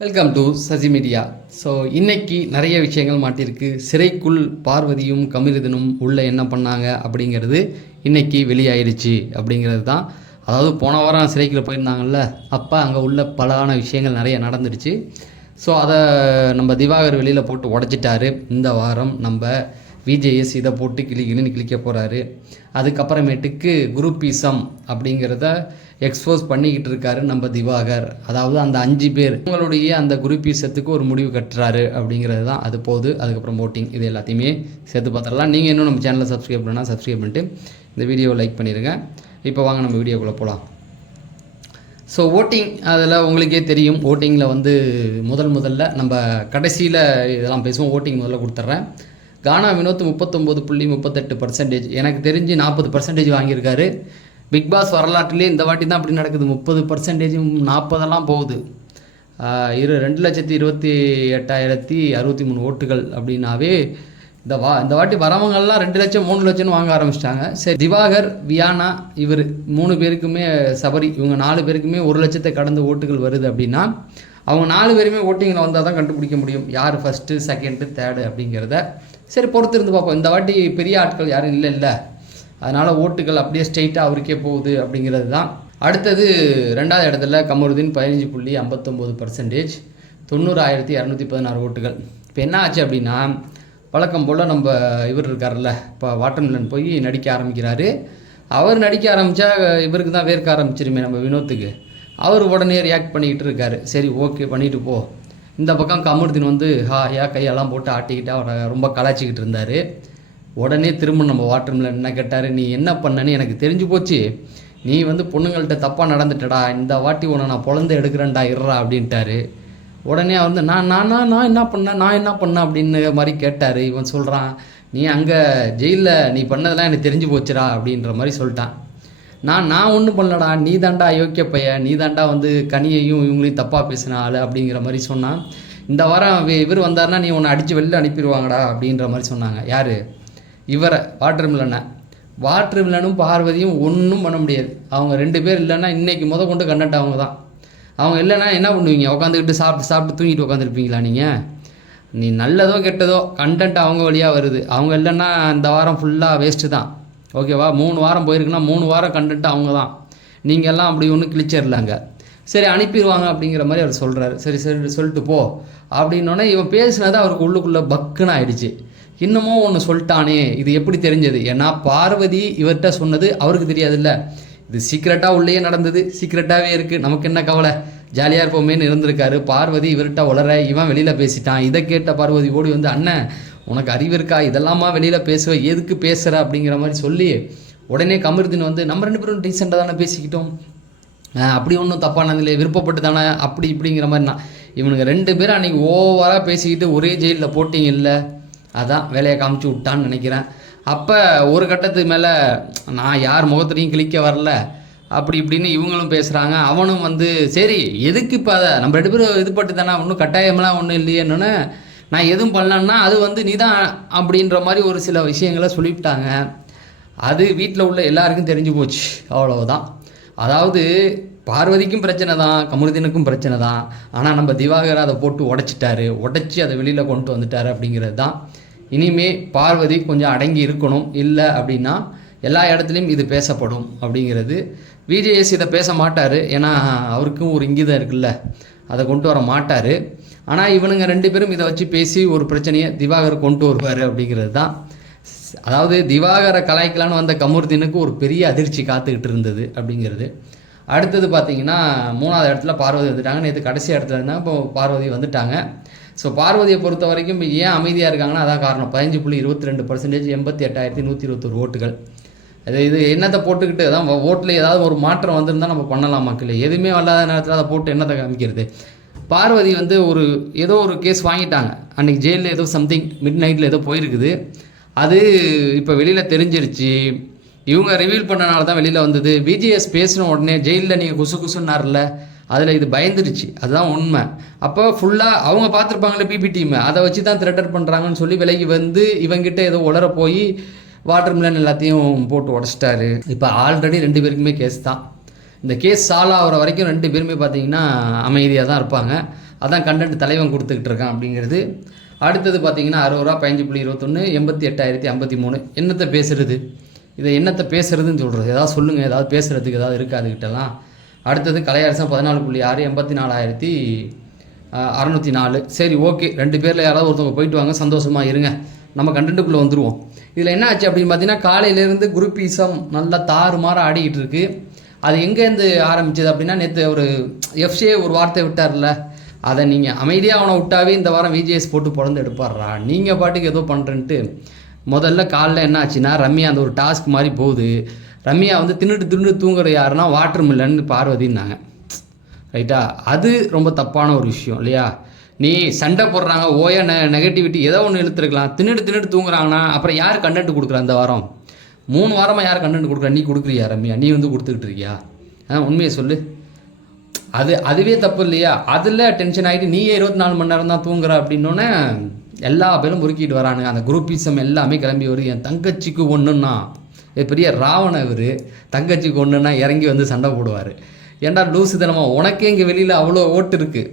Welcome to Sasi media. So இன்னைக்கு நிறைய விஷயங்கள் மாட்டிருக்கு. சிறைக்குள் பார்வதியும் கமிருதனும் உள்ளே என்ன பண்ணாங்க அப்படிங்கிறது இன்னைக்கு வெளியாயிருச்சு அப்படிங்கிறது தான். அதாவது போன வாரம் சிறைக்குள்ள போயிருந்தாங்கல்ல, அப்போ அங்கே உள்ள பலான விஷயங்கள் நிறைய நடந்துடுச்சு. ஸோ அதை நம்ம திவாகர் வெளியில் போட்டு உடச்சிட்டாரு. இந்த வாரம் நம்ம விஜேஎஸ் இதை போட்டு கிளிக்க போகிறாரு. அதுக்கப்புறமேட்டுக்கு குரூப்பீசம் அப்படிங்கிறத எக்ஸ்போஸ் பண்ணிக்கிட்டு இருக்காரு நம்ம திவாகர். அதாவது அந்த 5 பேர் உங்களுடைய அந்த குரூப்பீசத்துக்கு ஒரு முடிவு கட்டுறாரு அப்படிங்கிறது தான் அது போகுது. அதுக்கப்புறம் ஓட்டிங் இது எல்லாத்தையுமே சேர்த்து பார்த்துடலாம். நீங்கள் இன்னும் நம்ம சேனலை சப்ஸ்கிரைப் பண்ணால் சப்ஸ்கிரைப் பண்ணிட்டு இந்த வீடியோவை லைக் பண்ணிடுங்க. இப்போ வாங்க நம்ம வீடியோக்குள்ளே போகலாம். ஸோ ஓட்டிங் அதில் உங்களுக்கே தெரியும். ஓட்டிங்கில் வந்து முதல்ல நம்ம கடைசியில் இதெல்லாம் பேசுவோம். ஓட்டிங் முதல்ல கொடுத்துட்றேன். கானா வினோத் 39.38%, எனக்கு தெரிஞ்சு 40% வாங்கியிருக்காரு. பிக் பாஸ் வரலாற்றிலே இந்த வாட்டி தான் அப்படி நடக்குது. 30%, 40 போகுது. 2,28,063 ஓட்டுகள் அப்படின்னாவே இந்த வாட்டி வரவங்கள்லாம் 2 லட்சம் 3 லட்சம்னு வாங்க ஆரம்பிச்சிட்டாங்க. சரி, திவாகர், வியானா இவர் 3 பேருக்குமே, சபரி இவங்க 4 பேருக்குமே 1 லட்சத்தை கடந்து ஓட்டுகள் வருது அப்படின்னா அவங்க 4 பேருமே ஓட்டிங்கில் வந்தால் தான் கண்டுபிடிக்க முடியும் யார் ஃபஸ்ட்டு, செகண்டு, தேர்டு அப்படிங்கிறத. சரி, பொறுத்து இருந்து பார்ப்போம். இந்த வாட்டி பெரிய ஆட்கள் யாரும் இல்லை, அதனால் ஓட்டுகள் அப்படியே ஸ்ட்ரெயிட்டாக அவருக்கே போகுது அப்படிங்கிறது தான். அடுத்தது 2வது இடத்துல கமருதீன் 15.59%, 90,216 ஓட்டுகள். இப்போ என்ன ஆச்சு அப்படின்னா, வழக்கம் போல் நம்ம இவர் இருக்கார்ல, இப்போ வாட்டர்மெலன் போய் நடிக்க ஆரம்பிக்கிறாரு. அவர் நடிக்க ஆரம்பித்தா இவருக்கு தான் வேர்க்க ஆரம்பிச்சிருமே நம்ம வினோத்துக்கு. அவர் உடனே ரியாக்ட் பண்ணிக்கிட்டு இருக்காரு. சரி, ஓகே, பண்ணிட்டு போ. இந்த பக்கம் கமருதீன் வந்து கையெல்லாம் போட்டு ஆட்டிக்கிட்டு அவரை ரொம்ப கலாச்சிக்கிட்டு இருந்தார். உடனே திரும்ப நம்ம வாட்டர்மெலன் என்ன கேட்டார், நீ என்ன பண்ணன்னு எனக்கு தெரிஞ்சு போச்சு, நீ வந்து பொண்ணுங்கள்கிட்ட தப்பாக நடந்துட்டடா, இந்த வாட்டி உன்னை நான் பொழந்து எடுக்கிறேன்டா இருறா அப்படின்ட்டாரு. உடனே அவர் வந்து நான் என்ன பண்ணேன் அப்படின்னு மாதிரி கேட்டார். இவன் சொல்கிறான், நீ அங்கே ஜெயிலில் நீ பண்ணதெல்லாம் எனக்கு தெரிஞ்சு போச்சுடா அப்படின்ற மாதிரி சொல்லிட்டான். நான் ஒன்றும் பண்ணலடா, நீ தாண்டா அயோக்கிய பையன், நீ தாண்டா வந்து கனியையும் இவங்களையும் தப்பாக பேசின ஆள் அப்படிங்கிற மாதிரி சொன்னான். இந்த வாரம் இவர் வந்தார்னா நீ உன்னை அடித்து வெளில அனுப்பிடுவாங்கடா அப்படின்ற மாதிரி சொன்னாங்க. யார்? இவரை, வாட்டர்மெலனும் பார்வதியும் ஒன்றும் பண்ண முடியாது. அவங்க 2 பேர் இல்லைன்னா இன்றைக்கி கொண்டு கண்டன்ட் அவங்க தான். அவங்க இல்லைன்னா என்ன பண்ணுவீங்க? உட்காந்துக்கிட்டு சாப்பிட்டு தூங்கிட்டு உட்காந்துருப்பீங்களா நீங்கள்? நீ நல்லதோ கெட்டதோ கண்டென்ட் அவங்க வழியாக வருது. அவங்க இல்லைன்னா இந்த வாரம் ஃபுல்லாக வேஸ்ட்டு தான். ஓகேவா? 3 வாரம் போயிருக்குன்னா 3 வாரம் கண்டென்ட் அவங்க தான். நீங்கள் எல்லாம் அப்படி ஒன்றும் கிழிச்சிடலாங்க. சரி, அனுப்பிடுவாங்க அப்படிங்கிற மாதிரி அவர் சொல்கிறாரு. சரி சொல்லிட்டு போ அப்படின்னோடனே இவன் பேசினது அவருக்கு உள்ளுக்குள்ளே பக்குன்னு ஆயிடுச்சு. இன்னமும் ஒன்று சொல்லிட்டானே, இது எப்படி தெரிஞ்சது? ஏன்னா பார்வதி இவர்கிட்ட சொன்னது அவருக்கு தெரியாதுல்ல. இது சீக்கிரட்டாக உள்ளே நடந்தது, சீக்கிரட்டாகவே இருக்குது, நமக்கு என்ன கவலை, ஜாலியாக இருப்போமேன்னு இருந்திருக்காரு. பார்வதி இவர்கிட்ட இவன் வெளியில் பேசிட்டான். இதை கேட்ட பார்வதி ஓடி வந்து, அண்ணன் உனக்கு அறிவு இருக்கா, இதெல்லாமா வெளியில் பேசுவ, எதுக்கு பேசுகிற அப்படிங்கிற மாதிரி சொல்லி உடனே கமருதீன் வந்து, நம்ம 2 பேரும் டீசெண்டாக தானே பேசிக்கிட்டோம், அப்படி ஒன்றும் தப்பானதில்லை, விருப்பப்பட்டு தானே அப்படி இப்படிங்கிற மாதிரி. இவனுங்க 2 பேரும் அன்றைக்கி ஓவராக பேசிக்கிட்டு ஒரே ஜெயிலில் போட்டிங்க இல்லை, அதான் வேலையை காமிச்சு விட்டான்னு நினைக்கிறேன். அப்போ ஒரு கட்டத்துக்கு மேலே நான் யார் முகத்துலையும் கிளிக்க வரல அப்படி இப்படின்னு இவங்களும் பேசுகிறாங்க. அவனும் வந்து சரி எதுக்கு இப்போ அதை நம்ம 2 பேரும் இது பட்டு தானே, ஒன்றும் கட்டாயமெல்லாம் ஒன்றும் இல்லையேன்னு நான் எதுவும் பண்ணலன்னா அது வந்து நீ தான் அப்படின்ற மாதிரி ஒரு சில விஷயங்களை சொல்லிவிட்டாங்க. அது வீட்டில் உள்ள எல்லாருக்கும் தெரிஞ்சு போச்சு, அவ்வளவுதான். அதாவது பார்வதிக்கும் பிரச்சனை தான், கமருதீனுக்கும் பிரச்சனை தான். ஆனால் நம்ம திவாகர் அதை போட்டு உடச்சி அதை வெளியில் கொண்டு வந்துட்டார் அப்படிங்கிறது தான். இனிமே பார்வதி கொஞ்சம் அடங்கி இருக்கணும், இல்லை அப்படின்னா எல்லா இடத்துலையும் இது பேசப்படும் அப்படிங்கிறது. விஜேஎஸ் இதை பேச மாட்டார், ஏன்னா அவருக்கும் ஒரு இங்கிதம் இருக்குல்ல, அதை கொண்டு வர மாட்டார். ஆனால் இவனுங்க 2 பேரும் இதை வச்சு பேசி ஒரு பிரச்சனையை திவாகர் கொண்டு வருவார் அப்படிங்கிறது தான். அதாவது திவாகரை கலாய்க்கலான்னு வந்த கமருதீனுக்கு ஒரு பெரிய அதிர்ச்சி காத்துக்கிட்டு இருந்தது அப்படிங்கிறது. அடுத்தது பார்த்தீங்கன்னா 3வது இடத்துல பார்வதி வந்துட்டாங்க. நேற்று கடைசி இடத்துல இருந்தால் இப்போ பார்வதி வந்துட்டாங்க. ஸோ பார்வதியை பொறுத்த வரைக்கும் ஏன் அமைதியாக இருக்காங்கன்னா அதான் காரணம். 15.22%, 88,121 ஓட்டுகள். இது என்னத்தை போட்டுக்கிட்டு அதான் ஓட்டில் ஏதாவது ஒரு மாற்றம் வந்திருந்தால் நம்ம பண்ணலாம். மக்கள் எதுவுமே வல்லாத நேரத்தில் அதை போட்டு என்னத்தை காமிக்கிறது? பார்வதி வந்து ஏதோ ஒரு கேஸ் வாங்கிட்டாங்க. அன்றைக்கி ஜெயிலில் ஏதோ சம்திங் மிட் நைட்டில் ஏதோ போயிருக்குது. அது இப்போ வெளியில் தெரிஞ்சிருச்சு. இவங்க ரிவீல் பண்ணனால தான் வெளியில் வந்தது. விஜிஎஸ் பேசின உடனே ஜெயிலில் நீங்கள் குசுன்னார்ல, அதில் இது பயந்துருச்சு, அதுதான் உண்மை. அப்போ ஃபுல்லாக அவங்க பார்த்துருப்பாங்களே பிபி டீம், அதை வச்சு தான் த்ரெட்டர் பண்ணுறாங்கன்னு சொல்லி விலகி வந்து இவங்கிட்ட ஏதோ உளர போய் வாட்டர்மெலன் எல்லாத்தையும் போட்டு உடச்சிட்டாரு. இப்போ ஆல்ரெடி 2 பேருக்குமே கேஸ் தான். இந்த கேஸ் சால்வ் ஆகிற வரைக்கும் 2 பேருமே பார்த்தீங்கன்னா அமைதியாக தான் இருப்பாங்க. அதான் கண்டென்ட் தலைவன் கொடுத்துக்கிட்டு இருக்கான் அப்படிங்கிறது. அடுத்தது பார்த்தீங்கன்னா 60 ரூபா 15.21 88,053. என்னத்தை பேசுகிறது, இதை என்னத்தை பேசுறதுன்னு சொல்கிறது, ஏதாவது சொல்லுங்கள், ஏதாவது பேசுகிறதுக்கு ஏதாவது இருக்குது அதுக்கிட்டலாம். அடுத்தது கலையரசன் 14.6 84,604. சரி ஓகே, 2 பேரில் யாராவது ஒருத்தவங்க போயிட்டு வாங்க, சந்தோஷமாக இருங்க, நம்ம கண்டென்ட்டுக்குள்ளே வந்துடுவோம். இதில் என்ன ஆச்சு அப்படின்னு பார்த்தீங்கன்னா, காலையிலேருந்து குரூப்பிசம் நல்லா தாறுமாற ஆடிக்கிட்டு இருக்குது. அது எங்கேருந்து ஆரம்பிச்சது அப்படின்னா, நேற்று ஒரு எஃப்சிஏ ஒரு வார்த்தை விட்டார்ல, அதை நீங்கள் அமைதியாக அவனை விட்டாவே இந்த வாரம் விஜிஎஸ் போட்டு பிறந்து எடுப்பாடுறா, நீங்கள் பாட்டுக்கு ஏதோ பண்ணுறேன்ட்டு. முதல்ல காலைல என்ன ஆச்சுன்னா, ரம்யா அந்த ஒரு டாஸ்க் மாதிரி போகுது. ரம்யா வந்து தின்னுட்டு தூங்குற யாருன்னா வாட்டர் மில்லன்னு பார்வதினாங்க. ரைட்டா, அது ரொம்ப தப்பான ஒரு விஷயம் இல்லையா. நீ சண்டை போடுறாங்க, ஓயா நெகட்டிவிட்டி ஏதோ ஒன்று இழுத்துருக்கலாம். தின்னுட்டு தூங்குறாங்கன்னா அப்புறம் யார் கண்டென்ட் கொடுக்குறா? இந்த வாரம் 3 வாரமாக யார் கண்டென்ட் கொடுக்குறா? நீ கொடுக்குறியா ரம்யா? நீ வந்து கொடுத்துக்கிட்டு இருக்கியா? உண்மையை சொல்லு. அதுவே தப்பு இல்லையா? அதில் டென்ஷன் ஆகிட்டு நீயே 24 மணி நேரம் தான் தூங்குற அப்படின்னோடனே எல்லா பேரும் முறுக்கிட்டு வரானுங்க. அந்த குரூப்பிசம் எல்லாமே கிளம்பி வரும். என் தங்கச்சிக்கு ஒன்றுன்னா பெரிய ராவண இவர், தங்கச்சிக்கு ஒன்றுன்னா இறங்கி வந்து சண்டை போடுவார். ஏன்டா லூசு தினமா, உனக்கே இங்கே வெளியில் அவ்வளோ ஓட்டு இருக்குது.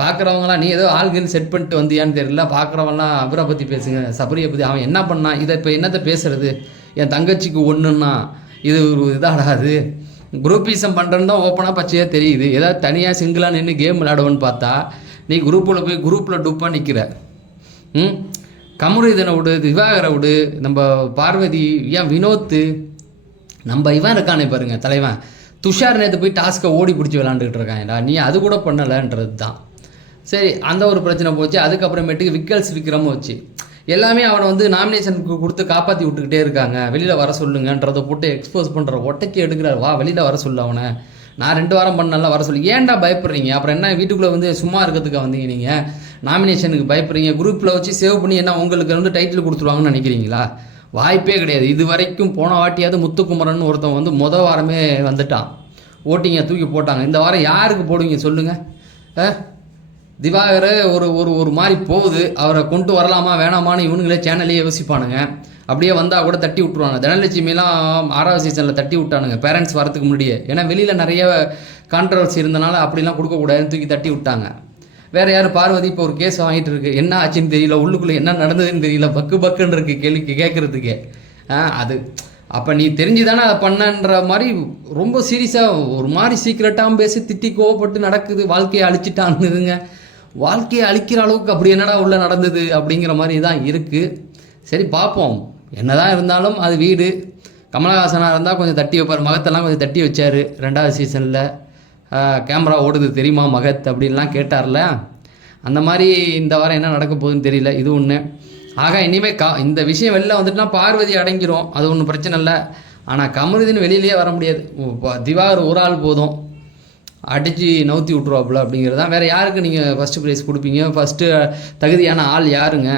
பார்க்குறவங்களாம் நீ ஏதோ ஆள்கள் செட் பண்ணிட்டு வந்தியான்னு தெரியல. பார்க்குறவங்களாம் அவரை பற்றி பேசுங்க, சபரியை பற்றி. அவன் என்ன பண்ணான்? இதை இப்போ என்னத்தை பேசுறது? என் தங்கச்சிக்கு ஒன்றுன்னா இது ஒரு இதாடாது. குரூப்பிசம் பண்ணுறேன்னு தான் ஓப்பனாக பச்சையாக தெரியுது. ஏதாவது தனியாக சிங்கிளாக நின்று கேம் விளையாடுவோன்னு பார்த்தா நீ குரூப்பில் டூப்பாக நிற்கிற. கமருதீனை விடு, திவாகரை விடு, நம்ம பார்வதி, ஏன் வினோத்து, நம்ம இவன் இருக்கானே பாருங்க தலைவன் துஷார், நேற்று போய் டாஸ்க்கை ஓடி பிடிச்சி விளாண்டுக்கிட்டு இருக்காங்கடா. நீ அது கூட பண்ணலைன்றது தான். சரி, அந்த ஒரு பிரச்சனை போச்சு. அதுக்கப்புறமேட்டுக்கு விக்ரம் வச்சு எல்லாமே அவனை வந்து நாமினேஷனுக்கு கொடுத்து காப்பாற்றி விட்டுக்கிட்டே இருக்காங்க. வெளியில் வர சொல்லுங்கன்றதை போட்டு எக்ஸ்போஸ் பண்ணுற ஒட்டைக்கு எடுக்கிறார். வா வெளியில் வர சொல்லு அவனை. நான் 2 வாரம் பண்ணல, வர சொல்லி. ஏன்டா பயப்படுறீங்க? அப்புறம் என்ன வீட்டுக்குள்ளே வந்து சும்மா இருக்கிறதுக்கு வந்தீங்க நீங்கள்? நாமினேஷனுக்கு பயப்படுறீங்க. குரூப்பில் வச்சு சேவ் பண்ணி என்ன உங்களுக்கு வந்து டைட்டில் கொடுத்துருவாங்கன்னு நினைக்கிறீங்களா? வாய்ப்பே கிடையாது. இது வரைக்கும் போன வாட்டியாவது முத்துக்குமரன் ஒருத்தன் வந்து வாரமே வந்துட்டான், ஓட்டிங்க தூக்கி போட்டாங்க. இந்த வாரம் யாருக்கு போடுவீங்க சொல்லுங்கள்? திவாகர் ஒரு மாதிரி போகுது. அவரை கொண்டு வரலாமா வேணாமான்னு இவனுங்களே சேனல்லே யோசிப்பானுங்க. அப்படியே வந்தால் கூட தட்டி விட்ருவாங்க. தனலட்சுமிலாம் 6வது சீசனில் தட்டி விட்டானுங்க பேரண்ட்ஸ் வரதுக்கு முன்னாடியே. ஏன்னா வெளியில் நிறைய கான்ட்ரவர்சி இருந்தனால அப்படிலாம் கொடுக்கக்கூடாதுன்னு தூக்கி தட்டி விட்டாங்க. வேறு யார்? பார்வதி இப்போ ஒரு கேஸ் வாங்கிட்டு இருக்கு. என்ன ஆச்சுன்னு தெரியல, உள்ளுக்குள்ளே என்ன நடந்ததுன்னு தெரியல, பக்குன்னு இருக்குது கேள்வி கேட்குறதுக்கே. அது அப்போ நீ தெரிஞ்சு தானே அதை பண்ணன்ற மாதிரி ரொம்ப சீரியஸாக ஒரு மாதிரி சீக்கிரட்டாக பேசி திட்டி கோவப்பட்டு நடக்குது. வாழ்க்கையை அழிச்சிட்டான்னுதுங்க. வாழ்க்கையை அழிக்கிற அளவுக்கு அப்படி என்னடா உள்ள நடந்தது அப்படிங்கிற மாதிரி தான் இருக்குது. சரி பார்ப்போம். என்னதான் இருந்தாலும் அது வீடு. கமலஹாசனாக இருந்தால் கொஞ்சம் தட்டி வைப்பார். மகத்தெல்லாம் கொஞ்சம் தட்டி வச்சார் 2வது சீசனில். கேமரா ஓடுது தெரியுமா மகத் அப்படின்லாம் கேட்டார்ல. அந்த மாதிரி இந்த வாரம் என்ன நடக்க போகுதுன்னு தெரியல. இது ஒன்று. ஆக இனிமேல் இந்த விஷயம் வெளில வந்துட்டுனா பார்வதி அடங்கிரும், அது ஒன்றும் பிரச்சனை இல்லை. ஆனால் கமருதீன் வெளியிலேயே வர முடியாது. திவாகர் ஒரு ஆள் போதும், அடித்து நவுத்தி விட்ருவாப்புல அப்படிங்கிறது தான். வேறு யாருக்கு நீங்கள் ஃபஸ்ட்டு ப்ரைஸ் கொடுப்பீங்க? ஃபஸ்ட்டு தகுதியான ஆள் யாருங்க?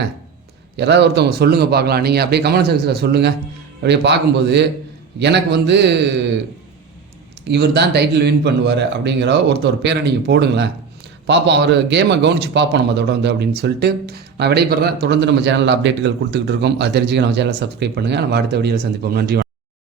யாராவது ஒருத்தவங்க சொல்லுங்கள் பார்க்கலாம். நீங்கள் அப்படியே கமெண்ட் செக்ஷனில் சொல்லுங்கள். அப்படியே பார்க்கும்போது எனக்கு வந்து இவர் தான் டைட்டில் வின் பண்ணுவார் அப்படிங்கிற ஒருத்தர் பேரை நீங்கள் போடுங்களேன், பார்ப்போம். அவர் கேமை கவனித்து பார்ப்போம் நம்ம தொடர்ந்து அப்படின்னு சொல்லிட்டு நான் விடைபெறேன். தொடர்ந்து நம்ம சேனலில் அப்டேட்டுகள் கொடுத்துக்கிட்டு இருக்கோம். அது தெரிஞ்சுக்க நம்ம சேனலை சப்ஸ்கிரைப் பண்ணுங்கள். நம்ம அடுத்த வீடியோவில் சந்திப்போம். நன்றி.